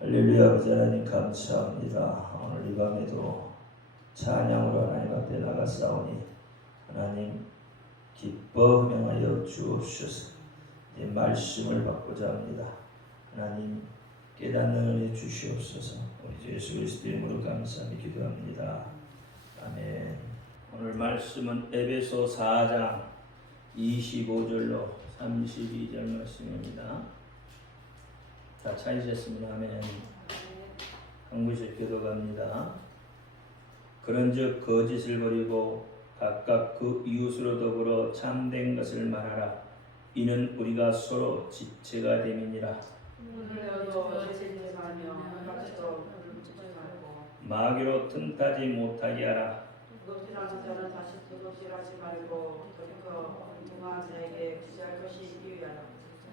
할렐루야. 아버지 하나님 감사합니다. 오늘 이 밤에도 찬양으로 하나님 앞에 나가사오니 하나님 기뻐 명하여 주옵소서. 이 말씀을 받고자 합니다. 하나님 깨닫는 은혜 주시옵소서. 우리 주 예수 그리스도 이름으로 감사하며 기도합니다. 아멘. 오늘 말씀은 에베소 4장 25절로 32절 말씀입니다. 다 찾으셨습니다. 아멘. 한 구씩 기도갑니다. 그런즉 거짓을 버리고 각각 그 이웃으로 더불어 참된 것을 말하라. 이는 우리가 서로 지체가 됨이니라. 마귀로 틈타지 못하게 하라. 도둑질하는 자는 다시 도둑질하지 말고 엉뚱한 자에게 구제할 것이 이유야.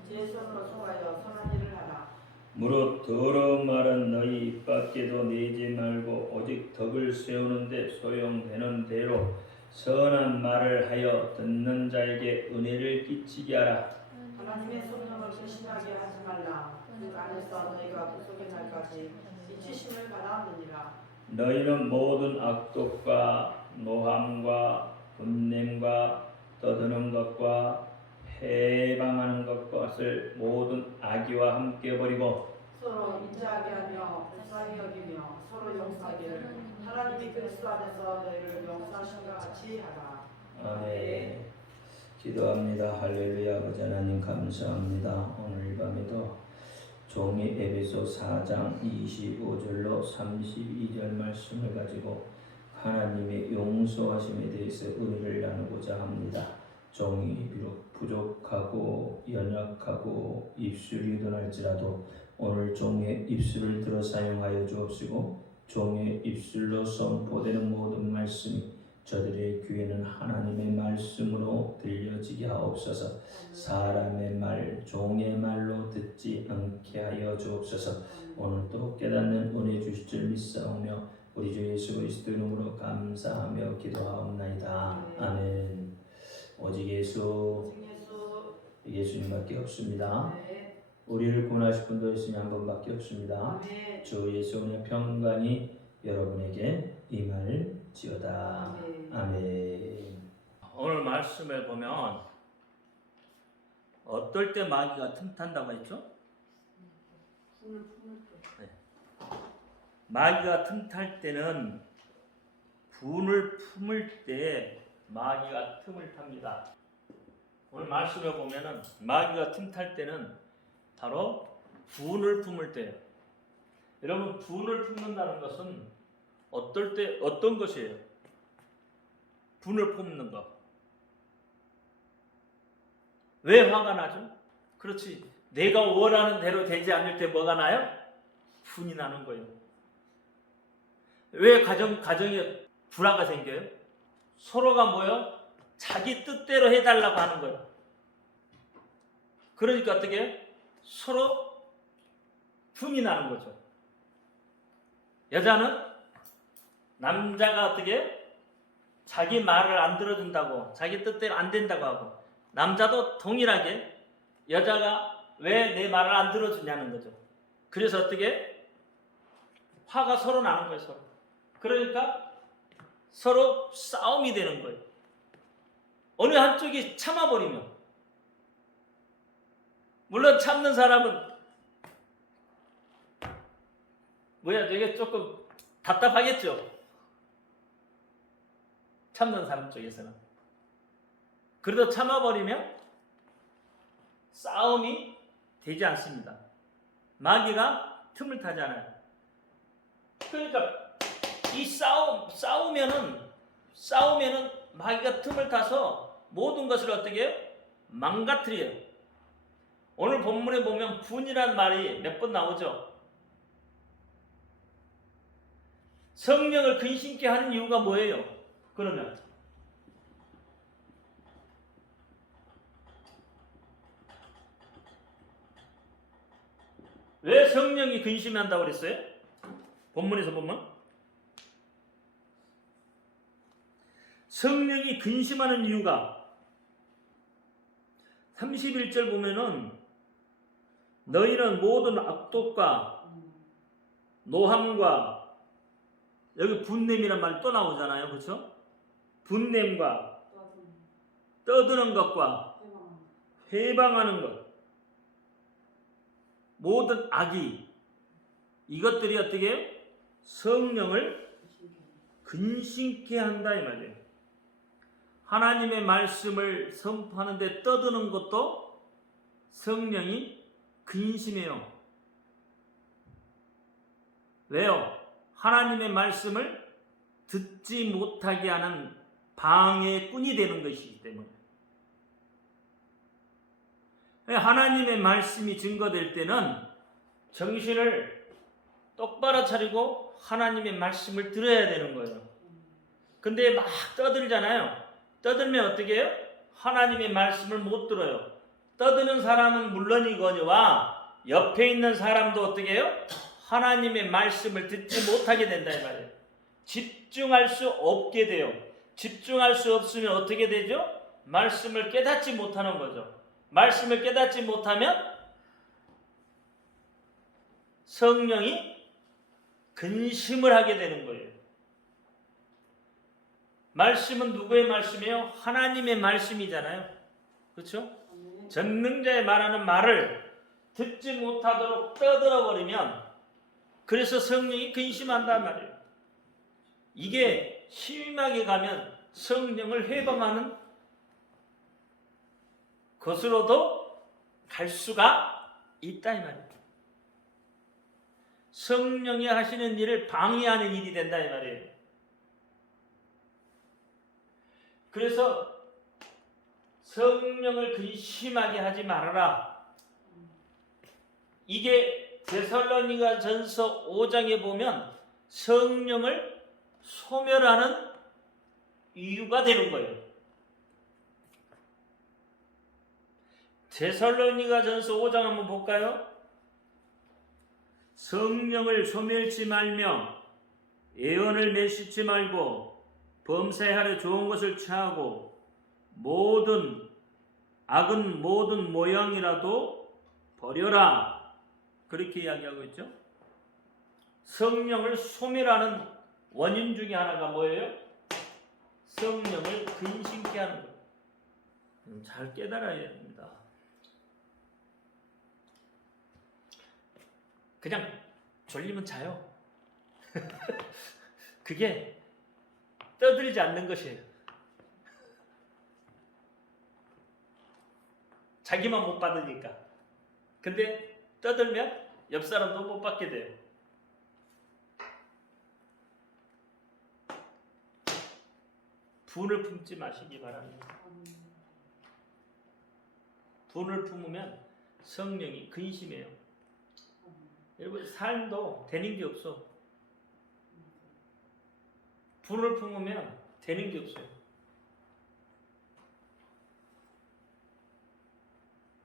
제 손으로 속하여 선한 일을 하라. 무릇 더러운 말은 너희 입 밖에도 내지 말고 오직 덕을 세우는데 소용되는 대로 선한 말을 하여 듣는 자에게 은혜를 끼치게 하라. 하나님의 성령을 불신하게 하지 말라. 그 안에서 너희가 구속의 날까지 지치심을 받았느니라. 너희는 모든 악독과 노함과 분냄과 떠드는 것과 해방하는 것을 모든 악의와 함께 버리고 서로 인자하게 하며 불쌍히 여기며 서로 용서하기를 하나님이 그리스도 안에서 너희를 용서하신 것 같이 하라. 아멘. 기도합니다. 할렐루야. 아버지 하나님 감사합니다. 오늘 이 밤에도 종이 에베소 4장 25절로 32절 말씀을 가지고 하나님의 용서하심에 대해서 은혜를 나누고자 합니다. 종이 비록 부족하고 연약하고 입술이 유둔할지라도 오늘 종의 입술을 들어 사용하여 주옵시고 종의 입술로 선포되는 모든 말씀이 저들의 귀에는 하나님의 말씀으로 들려지게 하옵소서. 사람의 말, 종의 말로 듣지 않게 하여 주옵소서. 오늘도 깨닫는 은혜 주실 줄 믿사오며 우리 주 예수 그리스도 이름으로 감사하며 기도하옵나이다. 아멘. 오직 예수님밖에 없습니다. 우리를 구원하실 분도 예수님 한 분밖에 없습니다. 주 예수님의 평강이 여러분에게 임할지어다. 아멘. 오늘 말씀을 보면 어떨 때 마귀가 틈탄다고 했죠? 네. 마귀가 틈탈 때는 분을 품을 때 마귀가 틈을 탑니다. 오늘 말씀을 보면은 마귀가 틈탈 때는 바로 분을 품을 때예요. 여러분, 분을 품는다는 것은 어떨 때 어떤 것이에요? 분을 품는 것. 왜 화가 나죠? 그렇지. 내가 원하는 대로 되지 않을 때 뭐가 나요? 분이 나는 거예요. 왜 가정에 불화가 생겨요? 서로가 뭐요? 자기 뜻대로 해달라고 하는 거예요. 그러니까 어떻게 해요? 서로 분이 나는 거죠. 여자는 남자가 어떻게 해요? 자기 말을 안 들어준다고, 자기 뜻대로 안 된다고 하고, 남자도 동일하게 여자가 왜 내 말을 안 들어주냐는 거죠. 그래서 어떻게 해요? 화가 서로 나는 거예요. 서로. 그러니까 서로 싸움이 되는 거예요. 어느 한쪽이 참아버리면, 물론 참는 사람은 되게 조금 답답하겠죠. 참는 사람 쪽에서는. 그래도 참아버리면 싸움이 되지 않습니다. 마귀가 틈을 타잖아요. 그러니까 이 싸우면은 마귀가 틈을 타서 모든 것을 어떻게 해요? 망가뜨려요. 오늘 본문에 보면 분이란 말이 몇 번 나오죠? 성령을 근심케 하는 이유가 뭐예요? 그러면 왜 성령이 근심한다고 그랬어요? 본문에서 보면 성령이 근심하는 이유가 31절 보면은 너희는 모든 악독과 노함과 여기 분냄이란 말이 또 나오잖아요. 그렇죠? 분냄과 떠드는 것과 해방하는 것, 모든 악이 이것들이 어떻게 해요? 성령을 근심케 한다 이 말이에요. 하나님의 말씀을 선포하는데 떠드는 것도 성령이 근심해요. 왜요? 하나님의 말씀을 듣지 못하게 하는 방해꾼이 되는 것이기 때문에. 하나님의 말씀이 증거될 때는 정신을 똑바로 차리고 하나님의 말씀을 들어야 되는 거예요. 근데 막 떠들잖아요. 떠들면 어떻게 해요? 하나님의 말씀을 못 들어요. 떠드는 사람은 물론이거니와 옆에 있는 사람도 어떻게 해요? 하나님의 말씀을 듣지 못하게 된다 이 말이에요. 집중할 수 없게 돼요. 집중할 수 없으면 어떻게 되죠? 말씀을 깨닫지 못하는 거죠. 말씀을 깨닫지 못하면 성령이 근심을 하게 되는 거예요. 말씀은 누구의 말씀이에요? 하나님의 말씀이잖아요. 그렇죠? 전능자의 말하는 말을 듣지 못하도록 떠들어버리면 그래서 성령이 근심한단 말이에요. 이게 심하게 가면 성령을 해방하는 것으로도 갈 수가 있다 이 말이에요. 성령이 하시는 일을 방해하는 일이 된다 이 말이에요. 그래서 성령을 근심하게 하지 말아라. 이게 데살로니가전서 5장에 보면 성령을 소멸하는 이유가 되는 거예요. 데살로니가전서 5장 한번 볼까요? 성령을 소멸치 말며 예언을 내시지 말고 범사하려 좋은 것을 취하고 모든 악은 모든 모양이라도 버려라. 그렇게 이야기하고 있죠. 성령을 소멸하는 원인 중에 하나가 뭐예요? 성령을 근심케 하는 거예요. 잘 깨달아야 됩니다. 그냥 졸리면 자요. 그게 떠들지 않는 것이에요. 자기만 못 받으니까. 근데 떠들면 옆 사람도 못 받게 돼요. 분을 품지 마시기 바랍니다. 분을 품으면 성령이 근심해요. 여러분 삶도 되는 게 없어. 분을 품으면 되는 게 없어요.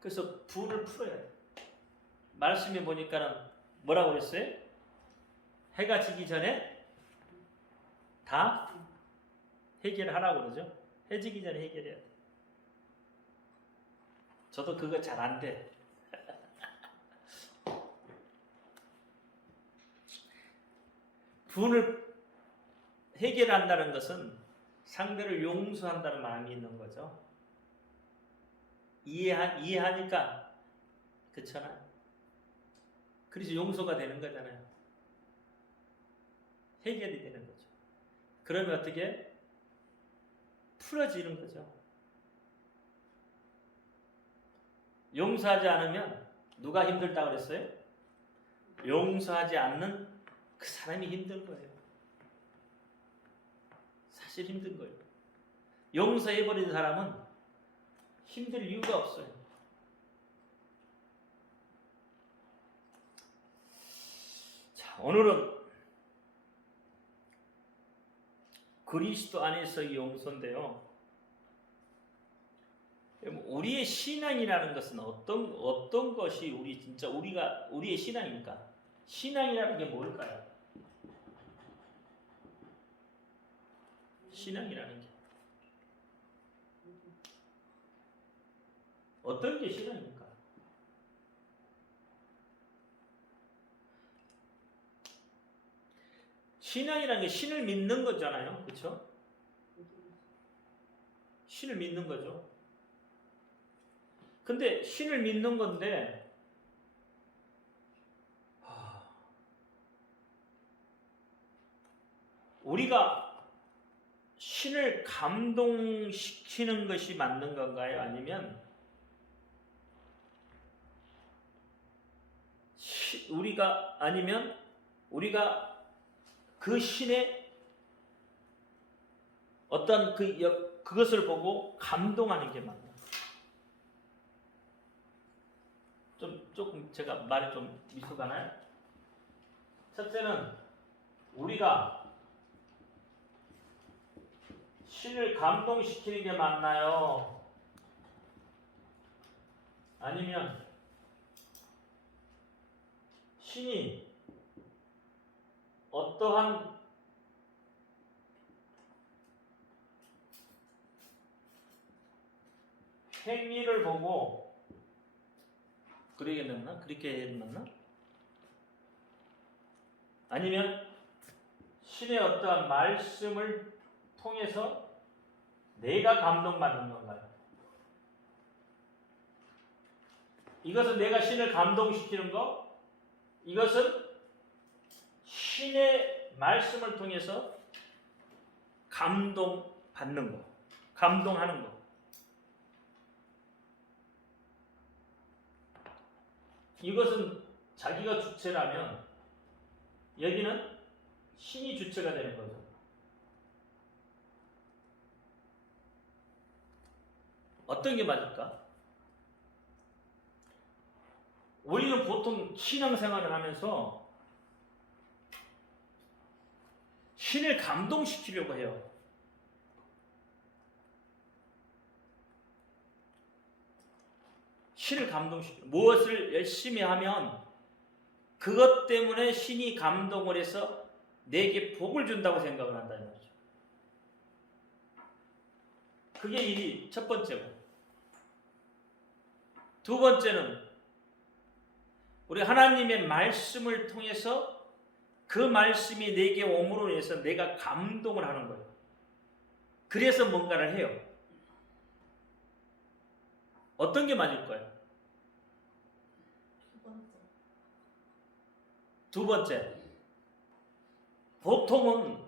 그래서 분을 풀어야 돼요. 말씀에 보니까는 뭐라고 그랬어요? 해가 지기 전에 다 해결하라고 그러죠. 해 지기 전에 해결해야 돼. 저도 그거 잘 안 돼. 분을 해결한다는 것은 상대를 용서한다는 마음이 있는 거죠. 이해하니까 그렇잖아요. 그래서 용서가 되는 거잖아요. 해결이 되는 거죠. 그러면 어떻게? 풀어지는 거죠. 용서하지 않으면 누가 힘들다고 그랬어요? 용서하지 않는 그 사람이 힘든 거예요. 사실 힘든 거예요. 용서해버린 사람은 힘들 이유가 없어요. 자, 오늘은 그리스도 안에서의 용서인데요. 우리의 신앙이라는 것은 어떤 것이 우리의 신앙입니까? 신앙이라는 게 뭘까요? 신앙이라는 게 어떤 게 신앙입니까? 신앙이라는 게 신을 믿는 거잖아요. 그렇죠? 신을 믿는 거죠. 근데 신을 믿는 건데 우리가 신을 감동시키는 것이 맞는 건가요? 아니면 우리가 그 신의 어떤 그것을 보고 감동하는 게 맞나? 조금 제가 말이 좀 미숙하나요? 첫째는 우리가 신을 감동시키는 게 맞나요? 아니면 신이 어떠한 행위를 보고 그렇게 맞나? 아니면 신의 어떠한 말씀을 통해서 내가 감동받는 건가요? 이것은 내가 신을 감동시키는 거, 이것은 신의 말씀을 통해서 감동받는 거, 감동하는 거. 이것은 자기가 주체라면 여기는 신이 주체가 되는 거죠. 어떤 게 맞을까? 우리는 보통 신앙생활을 하면서 신을 감동시키려고 해요. 신을 감동시키려. 무엇을 열심히 하면 그것 때문에 신이 감동을 해서 내게 복을 준다고 생각을 한다는 거죠. 그게 일이 첫 번째고. 두 번째는 우리 하나님의 말씀을 통해서 그 말씀이 내게 옴으로 인해서 내가 감동을 하는 거예요. 그래서 뭔가를 해요. 어떤 게 맞을까요? 두 번째. 보통은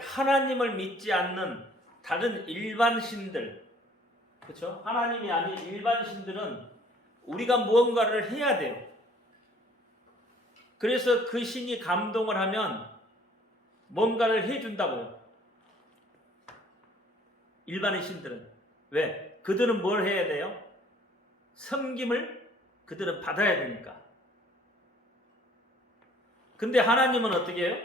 하나님을 믿지 않는 다른 일반 신들, 그렇죠? 하나님이 아닌 일반 신들은 우리가 무언가를 해야 돼요. 그래서 그 신이 감동을 하면 뭔가를 해준다고요. 일반의 신들은. 왜? 그들은 뭘 해야 돼요? 섬김을 그들은 받아야 되니까. 근데 하나님은 어떻게 해요?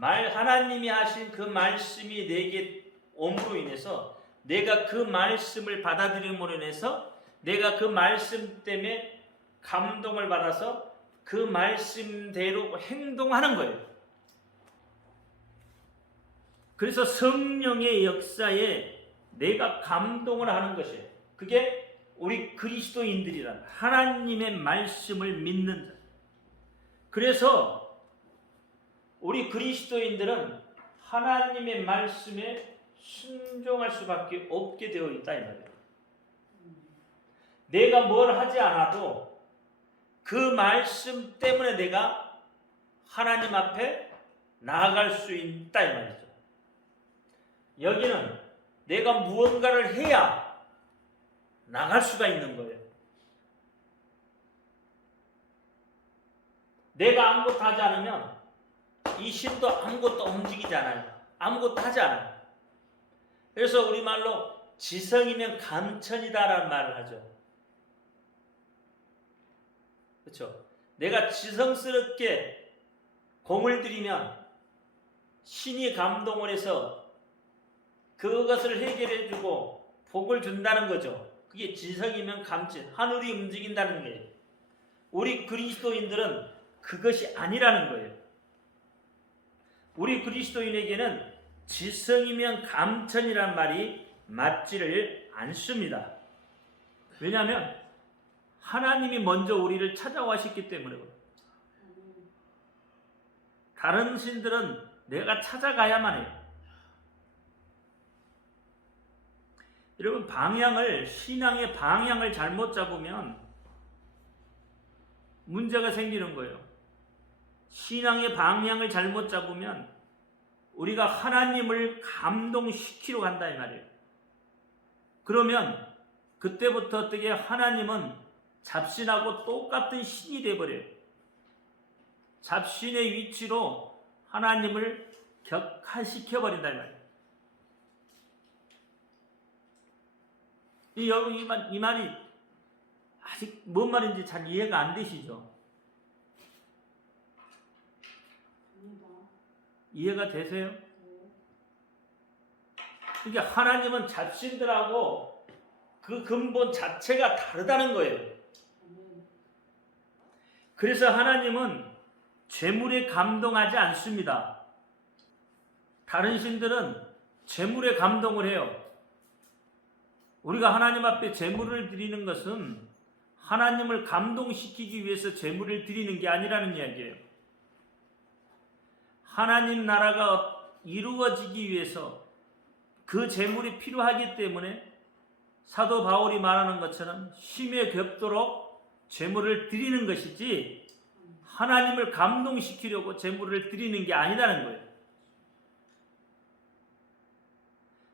하나님이 하신 그 말씀이 내게 옴으로 인해서 내가 그 말씀을 받아들임으로 인해서 내가 그 말씀 때문에 감동을 받아서 그 말씀대로 행동하는 거예요. 그래서 성령의 역사에 내가 감동을 하는 것이에요. 그게 우리 그리스도인들이란 하나님의 말씀을 믿는 자. 그래서 우리 그리스도인들은 하나님의 말씀에 순종할 수밖에 없게 되어 있다 이 말이에요. 내가 뭘 하지 않아도 그 말씀 때문에 내가 하나님 앞에 나아갈 수 있다 이 말이죠. 여기는 내가 무언가를 해야 나갈 수가 있는 거예요. 내가 아무것도 하지 않으면 이 신도 아무것도 움직이지 않아요. 아무것도 하지 않아요. 그래서 우리말로 지성이면 감천이다라는 말을 하죠. 그렇죠? 내가 지성스럽게 공을 들이면 신이 감동을 해서 그것을 해결해 주고 복을 준다는 거죠. 그게 지성이면 감천, 하늘이 움직인다는 거예요. 우리 그리스도인들은 그것이 아니라는 거예요. 우리 그리스도인에게는 지성이면 감천이란 말이 맞지를 않습니다. 왜냐하면 하나님이 먼저 우리를 찾아와셨기 때문에 그래요. 다른 신들은 내가 찾아가야만 해요. 여러분, 신앙의 방향을 잘못 잡으면 문제가 생기는 거예요. 신앙의 방향을 잘못 잡으면 우리가 하나님을 감동시키러 간다 이 말이에요. 그러면 그때부터 어떻게 하나님은 잡신하고 똑같은 신이 되어버려요. 잡신의 위치로 하나님을 격화시켜버린다 이 말이에요. 여러분, 이 말이 아직 뭔 말인지 잘 이해가 안 되시죠? 이해가 되세요? 이게 하나님은 잡신들하고 그 근본 자체가 다르다는 거예요. 그래서 하나님은 재물에 감동하지 않습니다. 다른 신들은 재물에 감동을 해요. 우리가 하나님 앞에 재물을 드리는 것은 하나님을 감동시키기 위해서 재물을 드리는 게 아니라는 이야기예요. 하나님 나라가 이루어지기 위해서 그 재물이 필요하기 때문에 사도 바울이 말하는 것처럼 힘에 겹도록 재물을 드리는 것이지 하나님을 감동시키려고 재물을 드리는 게 아니라는 거예요.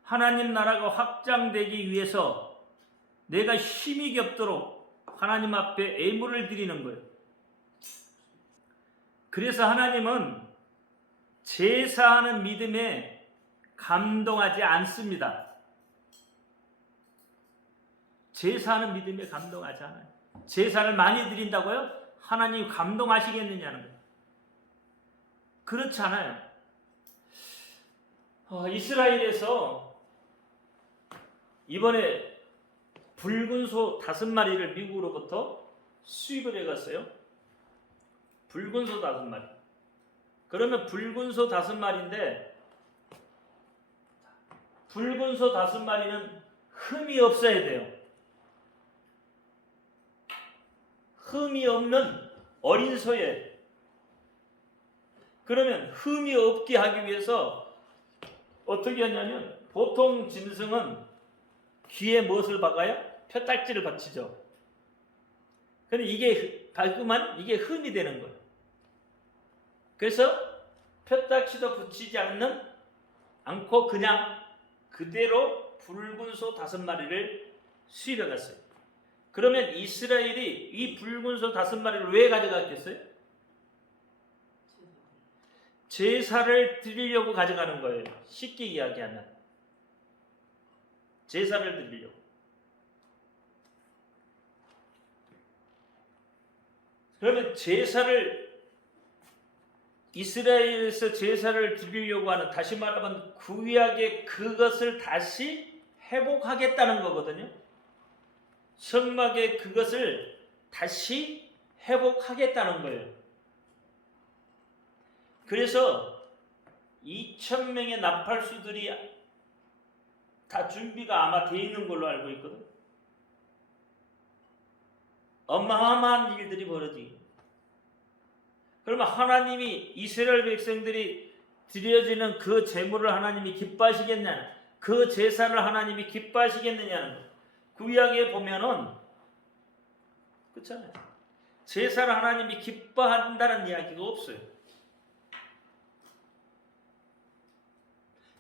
하나님 나라가 확장되기 위해서 내가 힘이 겹도록 하나님 앞에 애물을 드리는 거예요. 그래서 하나님은 제사하는 믿음에 감동하지 않습니다. 제사하는 믿음에 감동하지 않아요. 제사를 많이 드린다고요? 하나님 감동하시겠느냐는 거예요. 그렇지 않아요. 이스라엘에서 이번에 붉은 소 5마리를 미국으로부터 수입을 해갔어요. 붉은 소 5마리. 그러면 붉은 소 5마리인데 붉은 소 5마리는 흠이 없어야 돼요. 흠이 없는 어린 소예요. 그러면 흠이 없게 하기 위해서 어떻게 하냐면 보통 짐승은 귀에 무엇을 박아요? 푯딱지를 받치죠. 근데 이게 밟으면 이게 흠이 되는 거예요. 그래서 푯딱지도 붙이지 않고 그냥 그대로 붉은 소 5마리를 수입해 갔어요. 그러면 이스라엘이 이 붉은 소 5마리를 왜 가져갔겠어요? 제사를 드리려고 가져가는 거예요. 쉽게 이야기하면 제사를 드리려고. 그러면 이스라엘에서 제사를 드리려고 하는, 다시 말하면 구약의 그것을 다시 회복하겠다는 거거든요. 성막의 그것을 다시 회복하겠다는 거예요. 그래서 2,000명의 나팔수들이 다 준비가 아마 돼 있는 걸로 알고 있거든. 어마어마한 일들이 벌어지기. 그러면 하나님이 이스라엘 백성들이 드려지는 그 제물을 하나님이 기뻐하시겠냐? 그 제사를 하나님이 기뻐하시겠느냐는 거예요. 구약에 보면은 그렇잖아요. 제사를 하나님이 기뻐한다는 이야기가 없어요.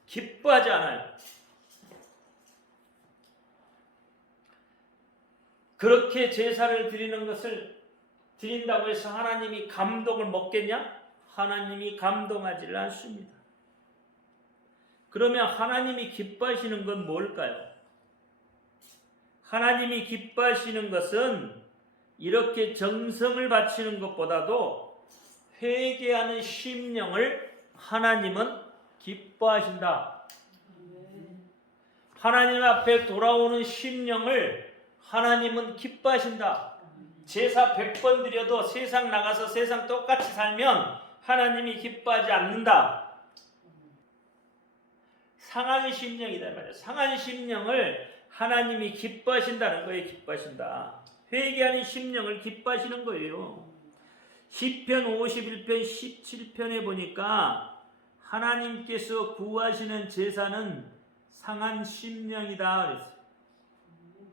기뻐하지 않아요. 그렇게 제사를 드리는 것을 드린다고 해서 하나님이 감동을 먹겠냐? 하나님이 감동하지를 않습니다. 그러면 하나님이 기뻐하시는 건 뭘까요? 하나님이 기뻐하시는 것은 이렇게 정성을 바치는 것보다도 회개하는 심령을 하나님은 기뻐하신다. 하나님 앞에 돌아오는 심령을 하나님은 기뻐하신다. 제사 100번 드려도 세상 나가서 세상 똑같이 살면 하나님이 기뻐하지 않는다. 상한 심령이다 말이야. 상한 심령을 하나님이 기뻐하신다는 거예요. 기뻐하신다. 회개하는 심령을 기뻐하시는 거예요. 시편 51편 17편에 보니까 하나님께서 구하시는 제사는 상한 심령이다 그랬어요.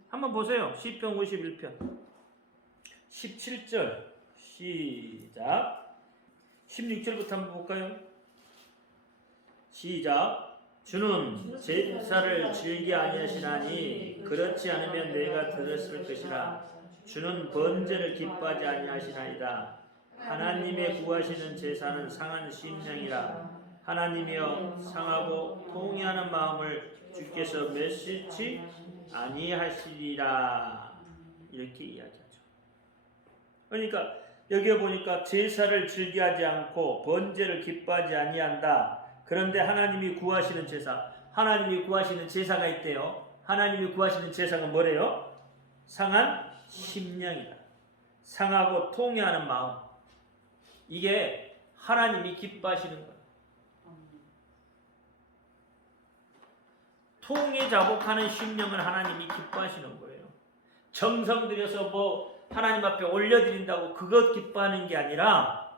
한번 보세요. 시편 51편 17절 시작. 16절부터 한번 볼까요? 시작. 주는 제사를 즐기 아니하시나니 그렇지 않으면 내가 들었을 것이라. 주는 번제를 기뻐하지 아니하시나이다. 하나님의 구하시는 제사는 상한 심령이라. 하나님이여 상하고 통회하는 마음을 주께서 멸시치 아니하시리라. 이렇게 이야기하죠. 그러니까 여기에 보니까 제사를 즐기하지 않고 번제를 기뻐하지 아니한다. 그런데 하나님이 구하시는 제사, 하나님이 구하시는 제사가 있대요. 하나님이 구하시는 제사가 뭐래요? 상한 심령이다. 상하고 통회하는 마음. 이게 하나님이 기뻐하시는 거예요. 통회 자복하는 심령을 하나님이 기뻐하시는 거예요. 정성 들여서 뭐 하나님 앞에 올려드린다고 그것 기뻐하는 게 아니라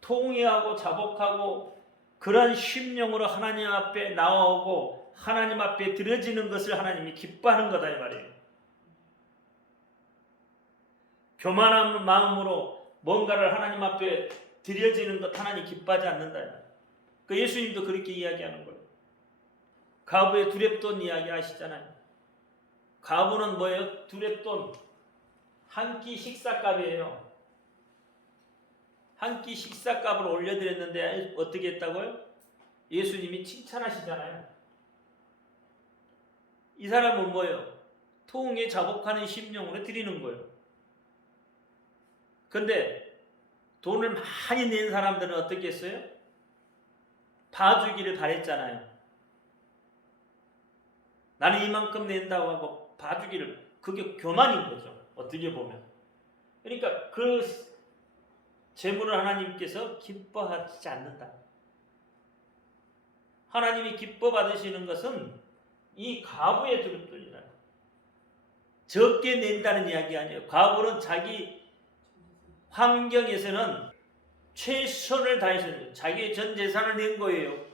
통회하고 자복하고 그런 심령으로 하나님 앞에 나오고 하나님 앞에 드려지는 것을 하나님이 기뻐하는 거다 이 말이에요. 교만한 마음으로 뭔가를 하나님 앞에 드려지는 것 하나님 기뻐하지 않는다. 그 예수님도 그렇게 이야기하는 거예요. 가부의 두렙돈 이야기 아시잖아요. 가부는 뭐예요? 두렙돈 한 끼 식사값이에요. 한 끼 식사값을 올려드렸는데 어떻게 했다고요? 예수님이 칭찬하시잖아요. 이 사람은 뭐예요? 통에 자복하는 심령으로 드리는 거예요. 근데 돈을 많이 낸 사람들은 어떻게 했어요? 봐주기를 바랬잖아요. 나는 이만큼 낸다고 하고 봐주기를, 그게 교만인 거죠. 어떻게 보면. 그러니까 그 재물을 하나님께서 기뻐하지 않는다. 하나님이 기뻐 받으시는 것은 이 가부의 두렵돈이라. 적게 낸다는 이야기 아니에요. 가부는 자기 환경에서는 최선을 다해서 자기의 전 재산을 낸 거예요.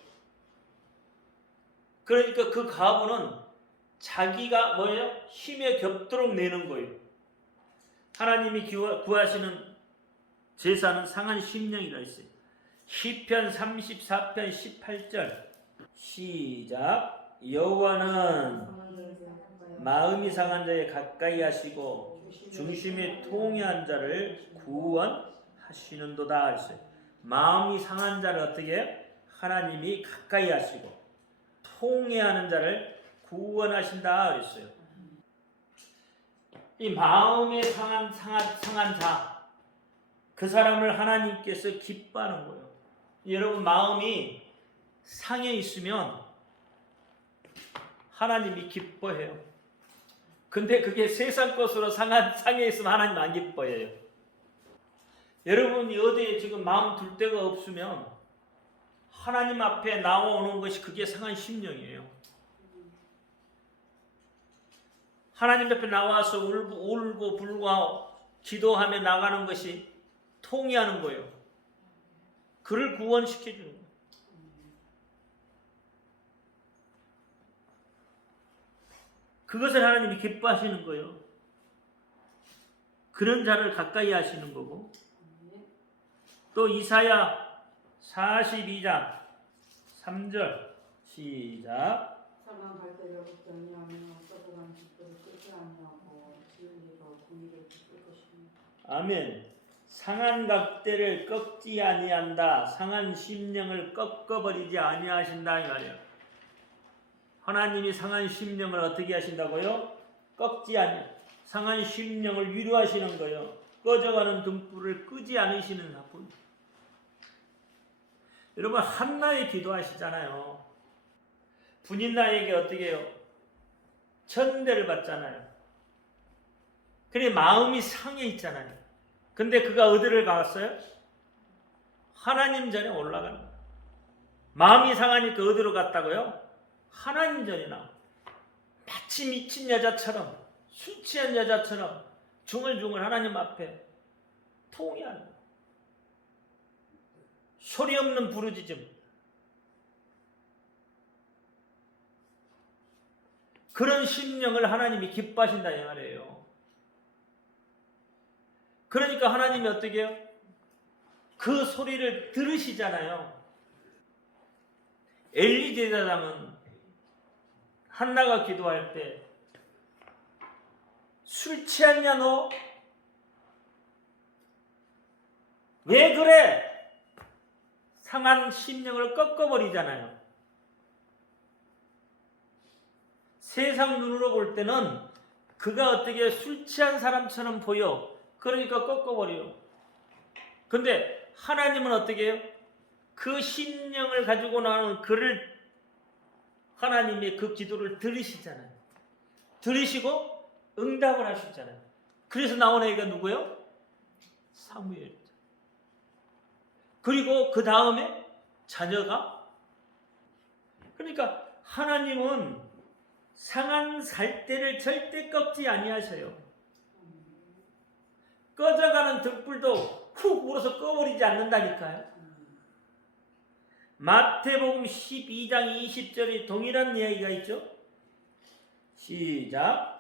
그러니까 그 가부는 자기가 뭐예요? 힘에 겹도록 내는 거예요. 하나님이 구하시는 제사는 상한 심령이라 했어요. 시편 34편 18절 시작. 여호와는 마음이 상한 자에 가까이 하시고 중심에 통회한 자를 구원하시는도다 했어요. 마음이 상한 자를 어떻게 해요? 하나님이 가까이 하시고 통회하는 자를 구원하신다 그랬어요. 이 마음에 상한 자, 그 사람을 하나님께서 기뻐하는 거예요. 여러분 마음이 상해 있으면 하나님이 기뻐해요. 근데 그게 세상 것으로 상해 있으면 하나님 안 기뻐해요. 여러분이 어디에 지금 마음 둘 데가 없으면 하나님 앞에 나오는 것이 그게 상한 심령이에요. 하나님 앞에 나와서 울고 불고 기도하며 나가는 것이 통회하는 거예요. 그를 구원시켜주는 거예요. 그것을 하나님이 기뻐하시는 거예요. 그런 자를 가까이 하시는 거고, 또 이사야 42장 3절 시작. 사망 갈 때를 걷지 아니하며 썩어간 집들을 끄지 아니하고 진리로 공의를 베풀 것입니다. 아멘. 상한 각대를 꺾지 아니한다. 상한 심령을 꺾어버리지 아니하신다 이 말이에요. 하나님이 상한 심령을 어떻게 하신다고요? 꺾지 아니. 상한 심령을 위로하시는 거예요. 꺼져가는 등불을 끄지 않으시는 분. 여러분 한나에 기도하시잖아요. 분인나에게 어떻게 해요? 천대를 받잖아요. 그래 마음이 상해 있잖아요. 근데 그가 어디를 갔어요? 하나님 전에 올라가는 거예요. 마음이 상하니까 어디로 갔다고요? 하나님 전에 나와. 마치 미친 여자처럼 술 취한 여자처럼 중얼중얼 하나님 앞에 통회하는 거예요. 소리 없는 부르짖음. 그런 심령을 하나님이 기뻐하신다 이 말이에요. 그러니까 하나님이 어떻게 해요? 그 소리를 들으시잖아요. 엘리 제사장은 한나가 기도할 때 술 취했냐 너? 왜 그래? 상한 심령을 꺾어버리잖아요. 세상 눈으로 볼 때는 그가 어떻게 술 취한 사람처럼 보여. 그러니까 꺾어버려요. 근데 하나님은 어떻게 해요? 그 심령을 가지고 나오는 그를 하나님의 그 기도를 들으시잖아요. 들으시고 응답을 하시잖아요. 그래서 나온 애가 누구예요? 사무엘. 그리고 그 다음에 자녀가. 그러니까 하나님은 상한 살대를 절대 꺾지 아니하셔요. 꺼져가는 등불도 훅 불어서 꺼버리지 않는다니까요. 마태복음 12장 20절이 동일한 이야기가 있죠. 시작.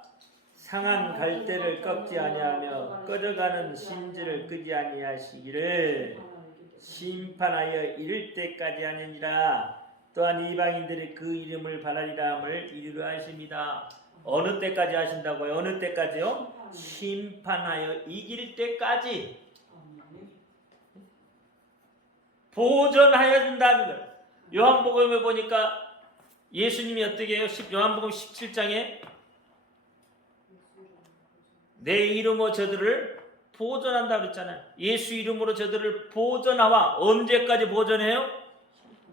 상한 갈대를 꺾지 아니하며 꺼져가는 심지를 끄지 아니하시기를 심판하여 이를 때까지 하느니라. 또한 이방인들이 그 이름을 바라리라 함을 이루려 하십니다. 어느 때까지 하신다고요? 어느 때까지요? 심판하여 이길 때까지 보존하여야 된다는 거예요. 요한복음에 보니까 예수님이 어떻게 해요? 요한복음 17장에 내 이름으로 저들을 보존한다 그랬잖아요. 예수 이름으로 저들을 보존하와 언제까지 보존해요?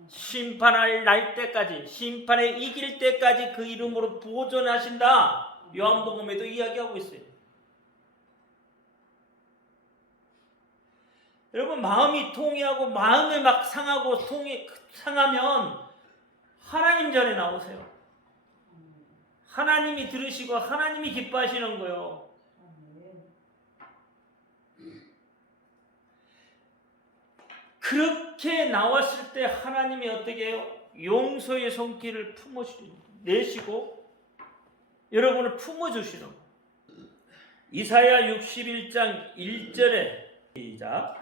심판할 날 때까지, 심판에 이길 때까지 그 이름으로 보존하신다. 요한복음에도 이야기하고 있어요. 여러분 마음이 통해하고 마음에 막 상하고 상하면 하나님 전에 나오세요. 하나님이 들으시고 하나님이 기뻐하시는 거예요. 그렇게 나왔을 때 하나님이 어떻게 해요? 용서의 손길을 내시고 여러분을 품어주시는 거예요. 이사야 61장 1절에 시작.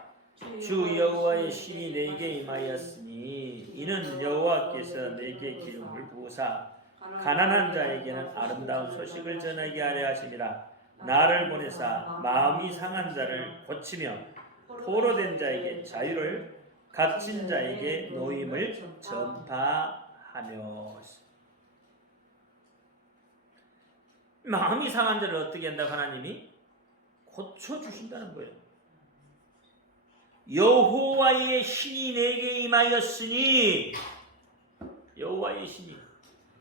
주 여호와의 신이 내게 임하였으니 이는 여호와께서 내게 기름을 부으사 가난한 자에게는 아름다운 소식을 전하게 하려 하심이라. 나를 보내사 마음이 상한 자를 고치며 포로된 자에게 자유를 갇힌 자에게 노임을 전파하며. 마음이 상한 자를 어떻게 한다고 하나님이? 고쳐주신다는 거예요. 여호와의 신이 내게 임하였으니, 여호와의 신이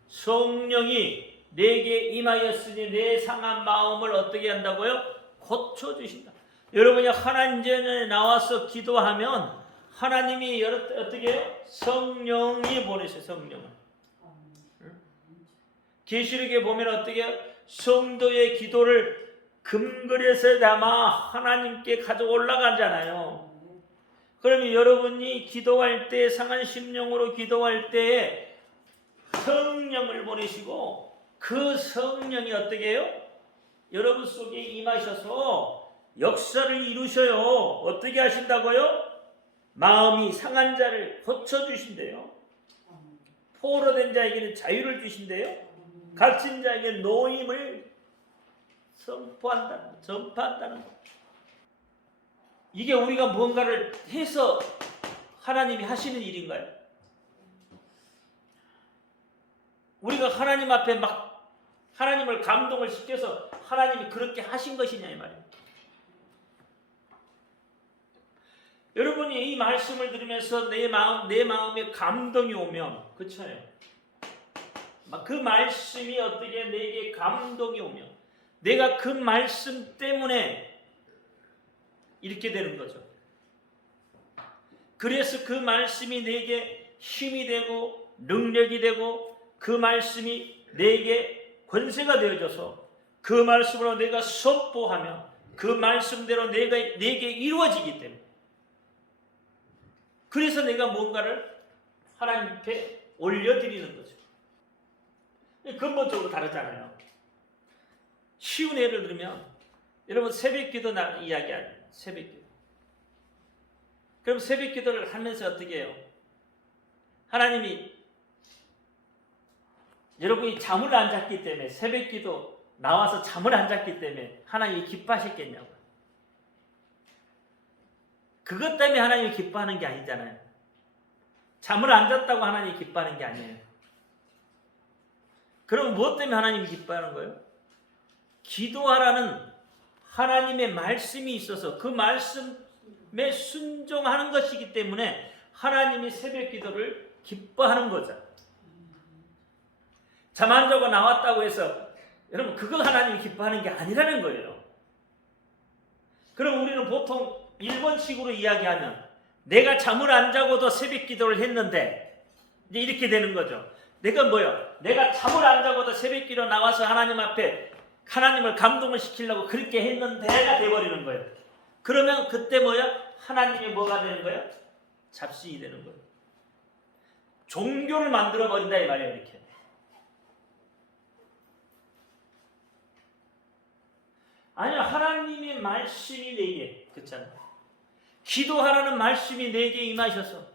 성령이 내게 임하였으니 내 상한 마음을 어떻게 한다고요? 고쳐주신다. 여러분이 하나님 전에 나와서 기도하면 하나님이 어떻게 해요? 성령이 보내세요. 성령을. 계시록에 보면 어떻게 해요? 성도의 기도를 금그릇에 담아 하나님께 가져 올라가잖아요. 그러면 여러분이 기도할 때 상한 심령으로 기도할 때 성령을 보내시고 그 성령이 어떻게 해요? 여러분 속에 임하셔서 역사를 이루셔요. 어떻게 하신다고요? 마음이 상한 자를 고쳐주신대요. 포로된 자에게는 자유를 주신대요. 갇힌 자에게 노임을 전파한다는 거. 이게 우리가 뭔가를 해서 하나님이 하시는 일인가요? 우리가 하나님 앞에 막 하나님을 감동을 시켜서 하나님이 그렇게 하신 것이냐 이 말이에요. 여러분이 이 말씀을 들으면서 내 마음에 감동이 오면, 그렇잖아요. 그 말씀이 어떻게 내게 감동이 오면 내가 그 말씀 때문에 이렇게 되는 거죠. 그래서 그 말씀이 내게 힘이 되고 능력이 되고 그 말씀이 내게 권세가 되어져서 그 말씀으로 내가 선포하며 그 말씀대로 내게 이루어지기 때문에 그래서 내가 뭔가를 하나님 앞에 올려드리는 거죠. 근본적으로 다르잖아요. 쉬운 예를 들면 여러분 새벽기도 이야기하죠. 새벽기도. 그럼 새벽기도를 하면서 어떻게 해요? 하나님이 여러분이 잠을 안 잤기 때문에 새벽기도 나와서 잠을 안 잤기 때문에 하나님이 기뻐하셨겠냐고요. 그것 때문에 하나님이 기뻐하는 게 아니잖아요. 잠을 안 잤다고 하나님이 기뻐하는 게 아니에요. 그럼 무엇 때문에 하나님이 기뻐하는 거예요? 기도하라는 하나님의 말씀이 있어서 그 말씀에 순종하는 것이기 때문에 하나님이 새벽 기도를 기뻐하는 거죠. 잠 안 자고 나왔다고 해서 여러분 그거 하나님이 기뻐하는 게 아니라는 거예요. 그럼 우리는 보통 일본식으로 이야기하면 내가 잠을 안 자고도 새벽 기도를 했는데 이제 이렇게 되는 거죠. 내가 뭐요? 내가 잠을 안 자고도 새벽 기도 나와서 하나님 앞에 하나님을 감동을 시키려고 그렇게 했는데가 돼버리는 거예요. 그러면 그때 뭐야? 하나님이 뭐가 되는 거예요? 잡신이 되는 거예요. 종교를 만들어 버린다 이 말이에요. 이렇게. 아니요, 하나님의 말씀이 내게 그렇잖아요. 기도하라는 말씀이 내게 임하셔서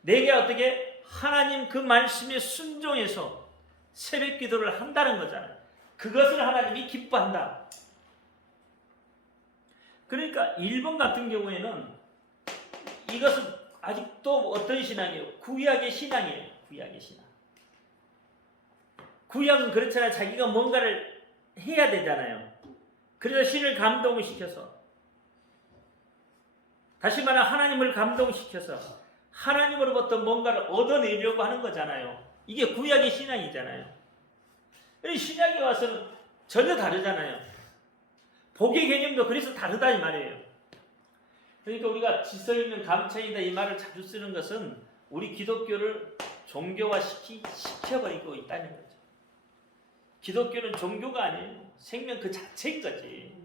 내게 어떻게 하나님 그 말씀에 순종해서 새벽 기도를 한다는 거잖아요. 그것을 하나님이 기뻐한다. 그러니까 일본 같은 경우에는 이것은 아직도 어떤 신앙이에요? 구약의 신앙이에요. 구약의 신앙. 구약은 그렇잖아요. 자기가 뭔가를 해야 되잖아요. 그래서 신을 감동을 시켜서 다시 말하면 하나님을 감동시켜서 하나님으로부터 뭔가를 얻어내려고 하는 거잖아요. 이게 구약의 신앙이잖아요. 신약에 와서는 전혀 다르잖아요. 복의 개념도 그래서 다르다 이 말이에요. 그러니까 우리가 질서 있는 감찰이다 이 말을 자주 쓰는 것은 우리 기독교를 종교화 시켜버리고 있다는 거죠. 기독교는 종교가 아니에요. 생명 그 자체인 거지.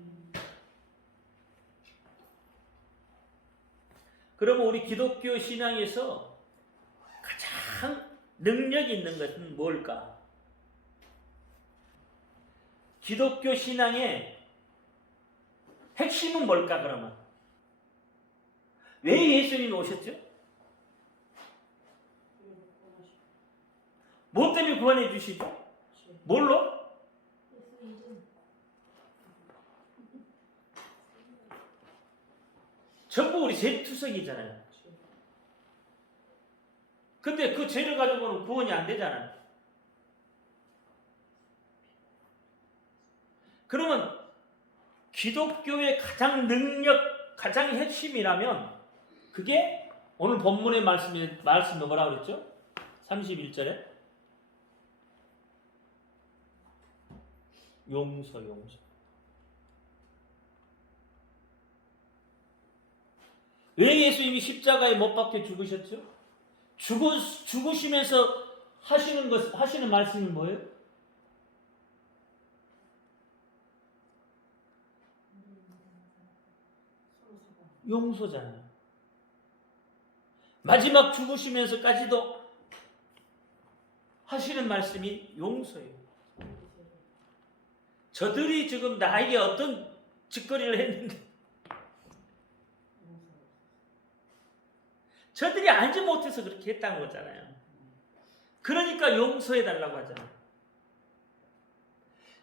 그러면 우리 기독교 신앙에서 가장 능력이 있는 것은 뭘까? 기독교 신앙의 핵심은 뭘까 그러면? 왜 예수님이 오셨죠? 뭐 때문에 구원해 주시죠? 뭘로? 전부 우리 죄 투성이잖아요. 근데 그 죄를 가지고는 구원이 안 되잖아요. 그러면 기독교의 가장 능력, 가장 핵심이라면 그게 오늘 본문의 말씀이 뭐라고 그랬죠? 31절에 용서. 왜 예수님이 십자가에 못 박혀 죽으셨죠? 죽으시면서 하시는 말씀이 뭐예요? 용서잖아요. 마지막 죽으시면서까지도 하시는 말씀이 용서예요. 저들이 지금 나에게 어떤 짓거리를 했는데 저들이 알지 못해서 그렇게 했다는 거잖아요. 그러니까 용서해달라고 하잖아요.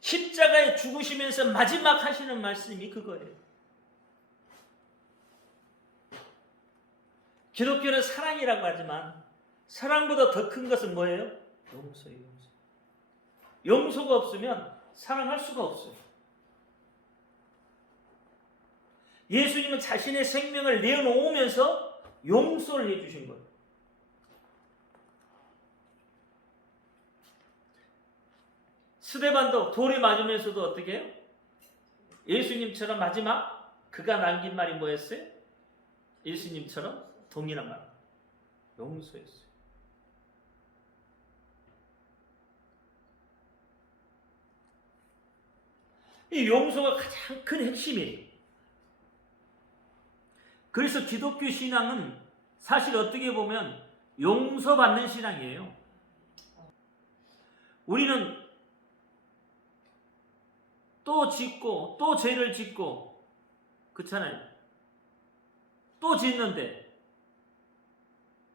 십자가에 죽으시면서 마지막 하시는 말씀이 그거예요. 기독교는 사랑이라고 하지만 사랑보다 더 큰 것은 뭐예요? 용서예요. 용서가 없으면 사랑할 수가 없어요. 예수님은 자신의 생명을 내어놓으면서 용서를 해주신 거예요. 스데반도 돌에 맞으면서도 어떻게 해요? 예수님처럼 마지막 그가 남긴 말이 뭐였어요? 예수님처럼 동일한 말. 용서했어요. 이 용서가 가장 큰 핵심이에요. 그래서 기독교 신앙은 사실 어떻게 보면 용서받는 신앙이에요. 우리는 또 짓고 또 죄를 짓고 그렇잖아요. 또 짓는데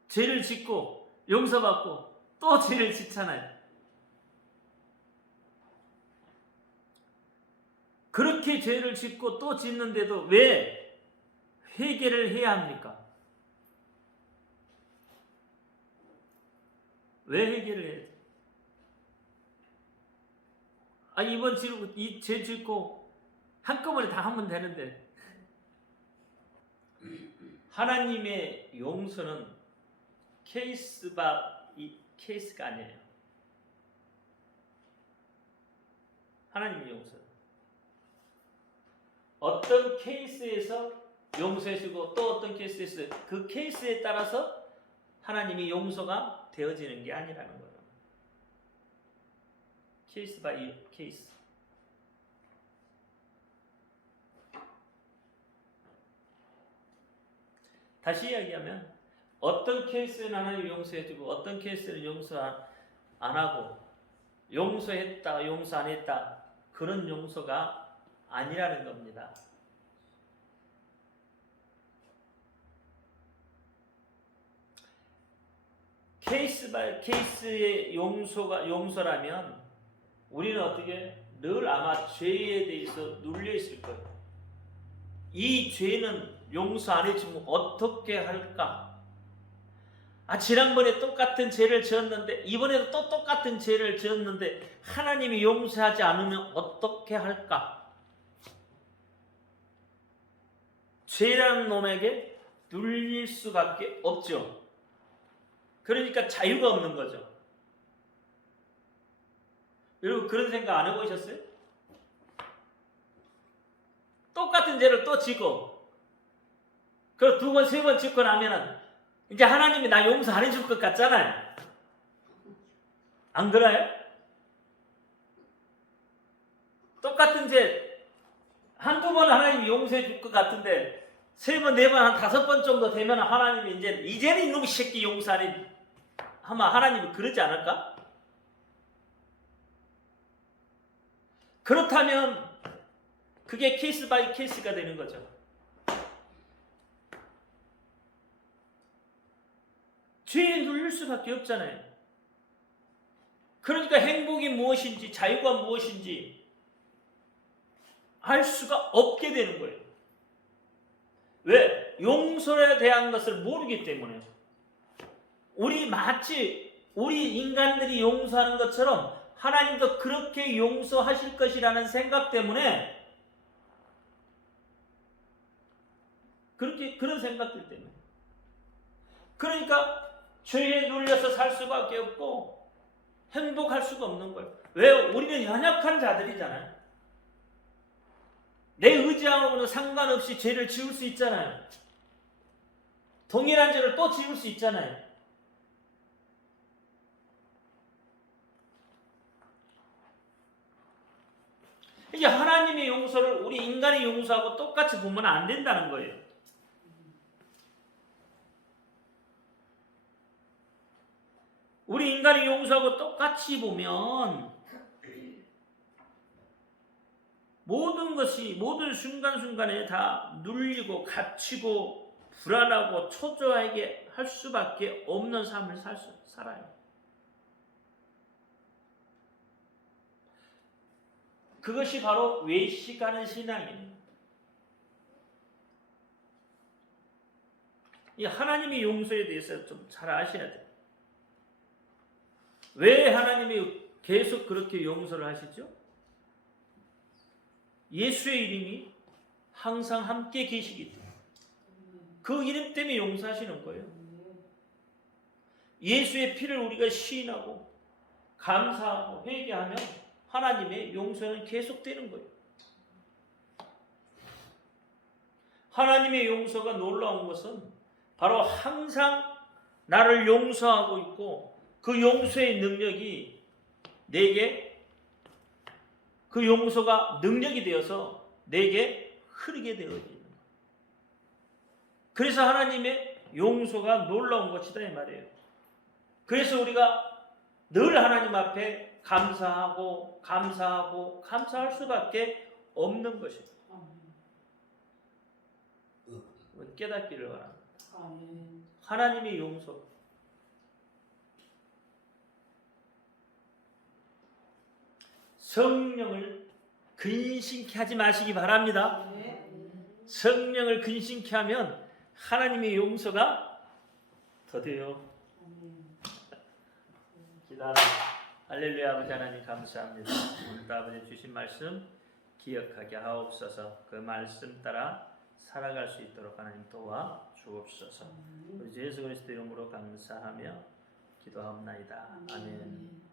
죄를 짓고 용서받고 또 죄를 짓잖아요. 그렇게 죄를 짓고 또 짓는데도 왜 회개를 해야 합니까? 왜 회개를 해야 돼? 이번 이 죄 짓고 한꺼번에 다 하면 되는데. 하나님의 용서는 케이스가 아니에요. 하나님의 용서. 어떤 케이스에서 용서해주고 또 어떤 케이스에서 그 케이스에 따라서 하나님의 용서가 되어지는 게 아니라는 거예요. 케이스 바이 케이스. 다시 이야기하면 어떤 케이스는 하나님 용서해주고 어떤 케이스는 용서 안 하고 용서했다 용서 안 했다 그런 용서가 아니라는 겁니다. 케이스 바이 케이스의 용서라면 우리는 어떻게 늘 아마 죄에 대해서 눌려 있을 거예요. 이 죄는 용서 안 해주면 어떻게 할까? 지난번에 똑같은 죄를 지었는데 이번에도 또 똑같은 죄를 지었는데 하나님이 용서하지 않으면 어떻게 할까? 죄라는 놈에게 눌릴 수밖에 없죠. 그러니까 자유가 없는 거죠. 여러분 그런 생각 안 해보셨어요? 똑같은 죄를 또 지고 그리고 두 번, 세 번 짓고 나면은 이제 하나님이 나 용서 안 해줄 것 같잖아요. 안 그래요? 똑같은 죄 한두 번 하나님이 용서해 줄 것 같은데 세 번, 네 번, 한 다섯 번 정도 되면 하나님이 이제는 이놈의 새끼 용서 안 해 하면 하나님이 그러지 않을까? 그렇다면 그게 케이스 바이 케이스가 되는 거죠. 죄에 눌릴 수밖에 없잖아요. 그러니까 행복이 무엇인지 자유가 무엇인지 알 수가 없게 되는 거예요. 왜? 용서에 대한 것을 모르기 때문에. 마치 우리 인간들이 용서하는 것처럼 하나님도 그렇게 용서하실 것이라는 생각 때문에 그런 생각들 때문에. 그러니까 죄에 눌려서 살 수밖에 없고 행복할 수가 없는 거예요. 왜? 우리는 연약한 자들이잖아요. 내 의지하고는 상관없이 죄를 지을 수 있잖아요. 동일한 죄를 또 지을 수 있잖아요. 이제 하나님의 용서를 우리 인간의 용서하고 똑같이 보면 안 된다는 거예요. 우리 인간의 용서하고 똑같이 보면 모든 순간순간에 다 눌리고 갇히고 불안하고 초조하게 할 수밖에 없는 삶을 살아요. 그것이 바로 외식하는 신앙이에요. 이 하나님의 용서에 대해서 좀 잘 아셔야 돼요. 왜 하나님이 계속 그렇게 용서를 하시죠? 예수의 이름이 항상 함께 계시기 때문에 그 이름 때문에 용서하시는 거예요. 예수의 피를 우리가 시인하고 감사하고 회개하면 하나님의 용서는 계속되는 거예요. 하나님의 용서가 놀라운 것은 바로 항상 나를 용서하고 있고 그 용서의 능력이 내게 그 용서가 능력이 되어서 내게 흐르게 되어지는 거예요. 그래서 하나님의 용서가 놀라운 것이다 이 말이에요. 그래서 우리가 늘 하나님 앞에 감사하고 감사할 수밖에 없는 것입니다. 깨닫기를 바랍니다. 하나님의 용서. 성령을 근심케 하지 마시기 바랍니다. 성령을 근심케 하면 하나님의 용서가 더뎌요. 기도하라. 할렐루야. 아버지 하나님 감사합니다. 오늘 아버지 주신 말씀 기억하게 하옵소서. 그 말씀 따라 살아갈 수 있도록 하나님 도와 주옵소서. 우리 예수 그리스도 이름으로 감사하며 기도하옵나이다. 아멘.